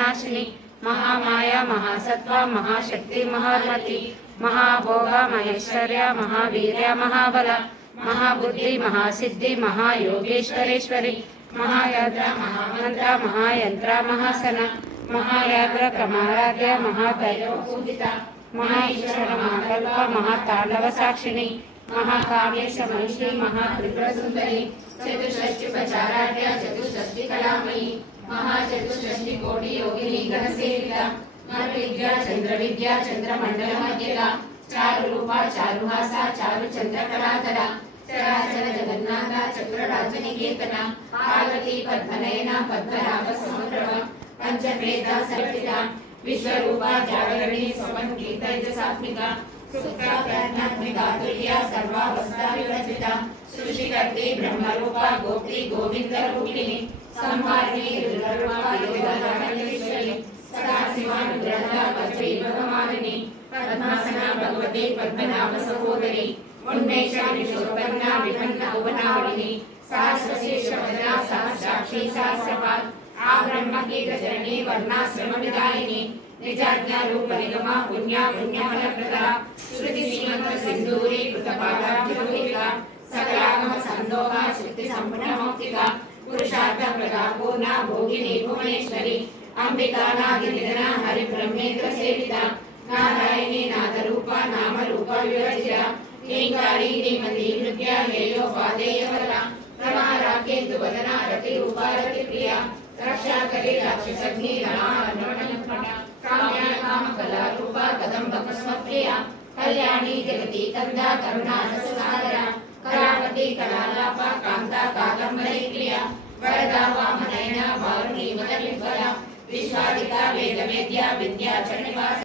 नाशिनी महामाया महासत्व महाशक्ति महामति महाभोग महेश्वर्य महावीर्य महाबल महाबुद्धि महासिद्धि महायोगेश्वरेश्वरी महायाद्र महामंत्र महायंत्र महासन महायाग्र क्रमाराध्य महादैव पूजिता महाईश्वर महाकल्प महातांडव साक्षिणी महाकाव्य समयी महात्रिपुर सुंदरी चतुष्षष्टिपचाराढ्य चतुष्षष्टि कलामयी महाचतुष्षष्टि कोटि योगिनी गणसेविता मर्विद्या चंद्रविद्या चंद्रमंडल मध्यगा चारुरूपा चारुहासा चारुचंद्रकलाधरा चराचर जगन्नाथ चक्रराजनिकेतना पार्वती पद्मनयना पद्मनाभ समुद्रव पंचवेदा सर्पिता विश्वरूपा जागरणी स्वमंत्री तेजसात्मिका सुप्ता प्रज्ञात्मिका तुल्या सर्वावस्था विवर्जिता सृष्टिकर्त्री ब्रह्मरूपा गोप्त्री गोविंद रूपिणी संहारिणी रुद्ररूपा योगधारणेश्वरी सदाशिवानुग्रहदा पद्मविभवमालिनी पद्मासना भगवती पद्मनाभ सहोदरी उन्मेषा विश्वोत्पन्ना विपन्ना उपनावलिनी सहस्रशीर्षवदना सहस्राक्षी सहस्रपाद आ ब्रह्म की गजरणी वर्णाश्रम विदायिनी निजाज्ञा रूप निगमा पुण्या पुण्यफल प्रदा श्रुति सीमंत सिंदूरी कृतपादाब्जोहिका सकलागम संदोहा शक्ति संपन्न मौक्तिका पुरुषार्थ प्रदा पूर्णा भोगिनी भुवनेश्वरी अंबिका नादि निधना हरि ब्रह्मेंद्र सेविता नारायणी नादरूपा नाम रूपा विवर्जिता ईंकारी धीमती नृत्या हेयो वादेयवरा प्रमारा केतु वदना रति रूपा रति प्रिया रक्षा करे राक्षसग्नि रणा काम्या काम कला रूपा कदम्ब कुसुमप्रिया कल्याणी जगती कंदा करुणा रससागरा कलावती कलालापा कांता कादम्बरी प्रिया वरदा वामनयना वारुणी मदविह्वला विश्वादिका वेदवेद्या विद्या चण्डिका